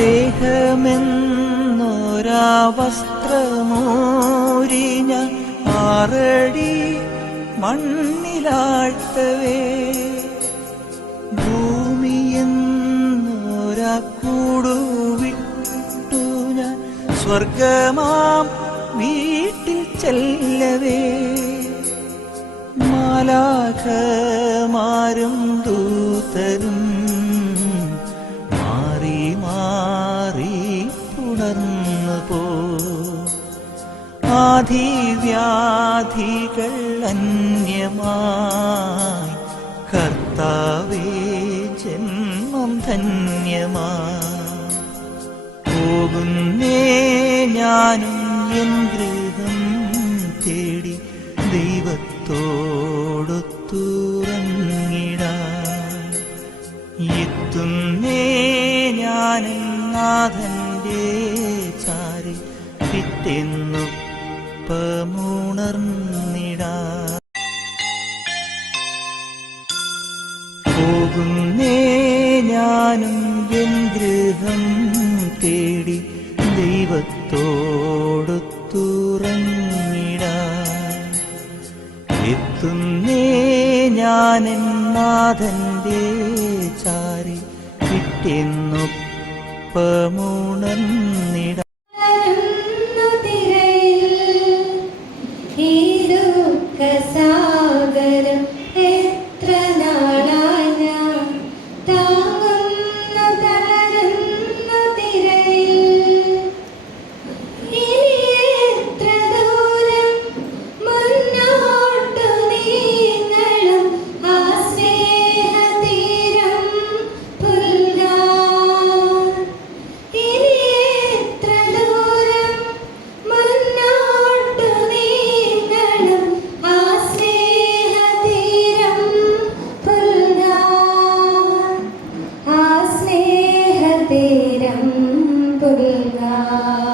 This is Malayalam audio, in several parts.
ദേഹമെന്നൊരാ വസ്ത്രമോരിഞ്ഞ ആറടി മണ്ണിലാഴ്ത്തവേ. ഭൂമിയെന്നൊരാ ഞാൻ സ്വർഗമാം വീട്ടിൽ ചെല്ലവേ. മാലാഖമാരും ദൂതരും പുണർന്നു പോ ആധിവ്യാധികൾ അന്യമായി കർത്താവേ ജന്മം ധന്യമായി. പോകുന്നേ ഞാനും എൻ ഗൃഹം തേടി ദൈവത്തോടൊത്തുറങ്ങിടാൻ പിറ്റെന്നുപ്പമുണർന്നിടാൻ പോകുന്നേ ഞാനും എൻ ഗൃഹം തേടി ദൈവത്തോടൊത്തുറങ്ങിടാൻ എത്തുന്നേ ഞാനെൻ നാഥന്റെ ചാരി പിറ്റെന്നൊപ്പമുണർന്നിടാൻ Krishna.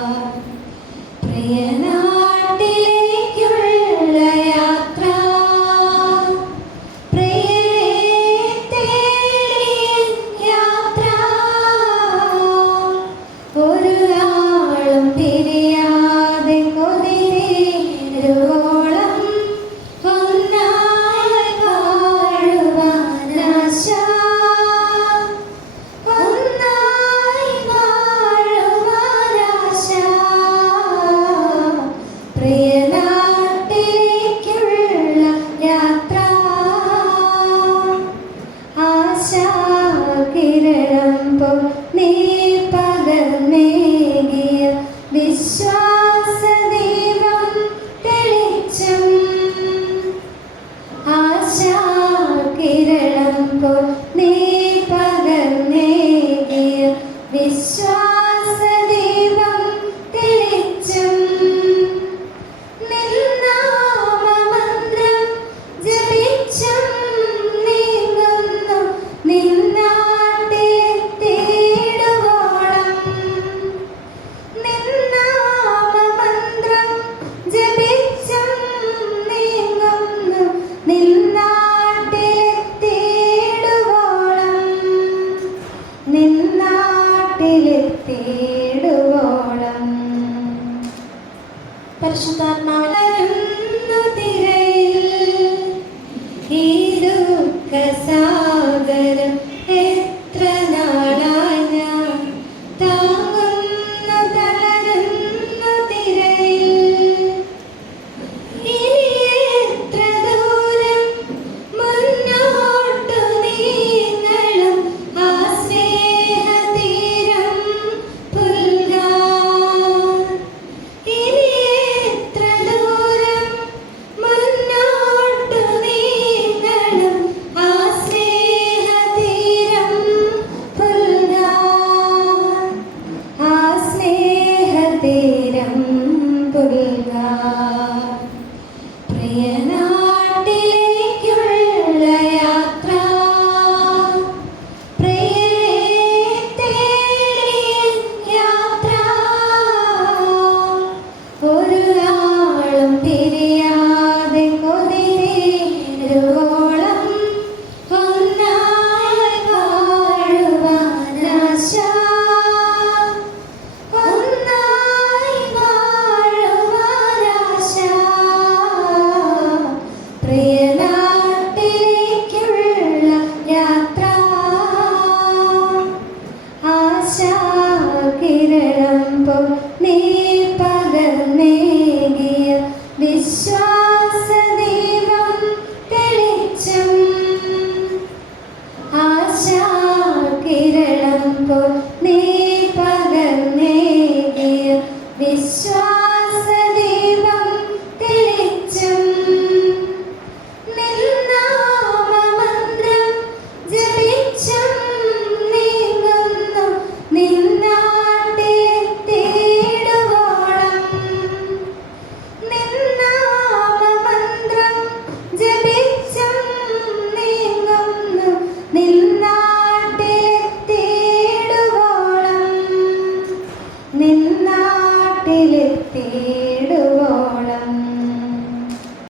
sonríe. പരിശുദ്ധാത്മാവിന് Purida.